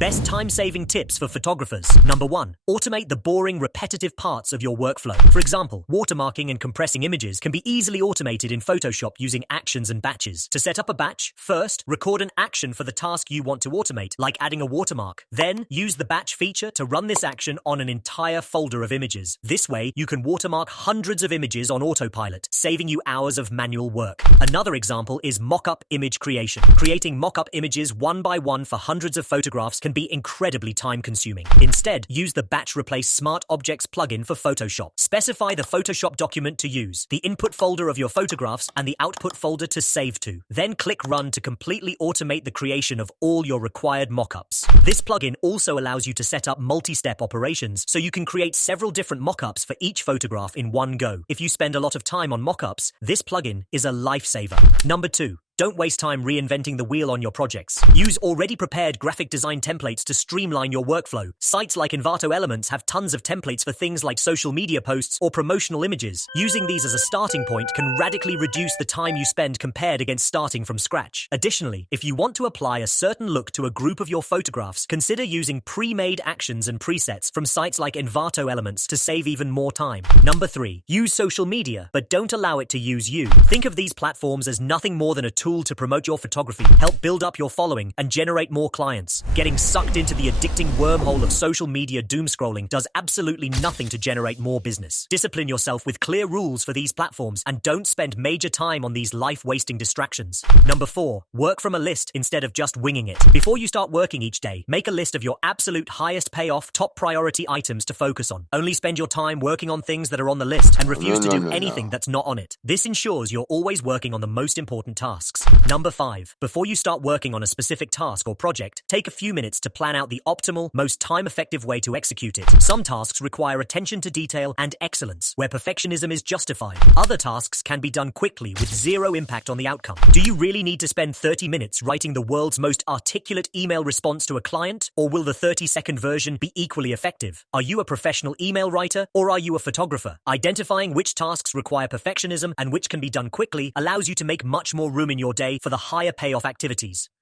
Best time-saving tips for photographers. Number 1. Automate the boring, repetitive parts of your workflow. For example, watermarking and compressing images can be easily automated in Photoshop using actions and batches. To set up a batch, first, record an action for the task you want to automate, like adding a watermark. Then, use the batch feature to run this action on an entire folder of images. This way, you can watermark hundreds of images on autopilot, saving you hours of manual work. Another example is mock-up image creation. Creating mock-up images one by one for hundreds of photographs can be incredibly time-consuming. Instead, use the Batch Replace Smart Objects plugin for Photoshop. Specify the Photoshop document to use, the input folder of your photographs, and the output folder to save to. Then click Run to completely automate the creation of all your required mock-ups. This plugin also allows you to set up multi-step operations, so you can create several different mock-ups for each photograph in one go. If you spend a lot of time on mock-ups, this plugin is a lifesaver. Number 2. Don't waste time reinventing the wheel on your projects. Use already prepared graphic design templates to streamline your workflow. Sites like Envato Elements have tons of templates for things like social media posts or promotional images. Using these as a starting point can radically reduce the time you spend compared against starting from scratch. Additionally, if you want to apply a certain look to a group of your photographs, consider using pre-made actions and presets from sites like Envato Elements to save even more time. Number 3. Use social media, but don't allow it to use you. Think of these platforms as nothing more than a tool to promote your photography, help build up your following, and generate more clients. Getting sucked into the addicting wormhole of social media doom scrolling does absolutely nothing to generate more business. Discipline yourself with clear rules for these platforms and don't spend major time on these life-wasting distractions. Number 4. Work from a list instead of just winging it. Before you start working each day, make a list of your absolute highest payoff, top priority items to focus on. Only spend your time working on things that are on the list and refuse to do anything that's not on it. This ensures you're always working on the most important tasks. Number 5. Before you start working on a specific task or project, take a few minutes to plan out the optimal, most time-effective way to execute it. Some tasks require attention to detail and excellence, where perfectionism is justified. Other tasks can be done quickly with zero impact on the outcome. Do you really need to spend 30 minutes writing the world's most articulate email response to a client, or will the 30-second version be equally effective? Are you a professional email writer, or are you a photographer? Identifying which tasks require perfectionism and which can be done quickly allows you to make much more room in your day for the higher payoff activities.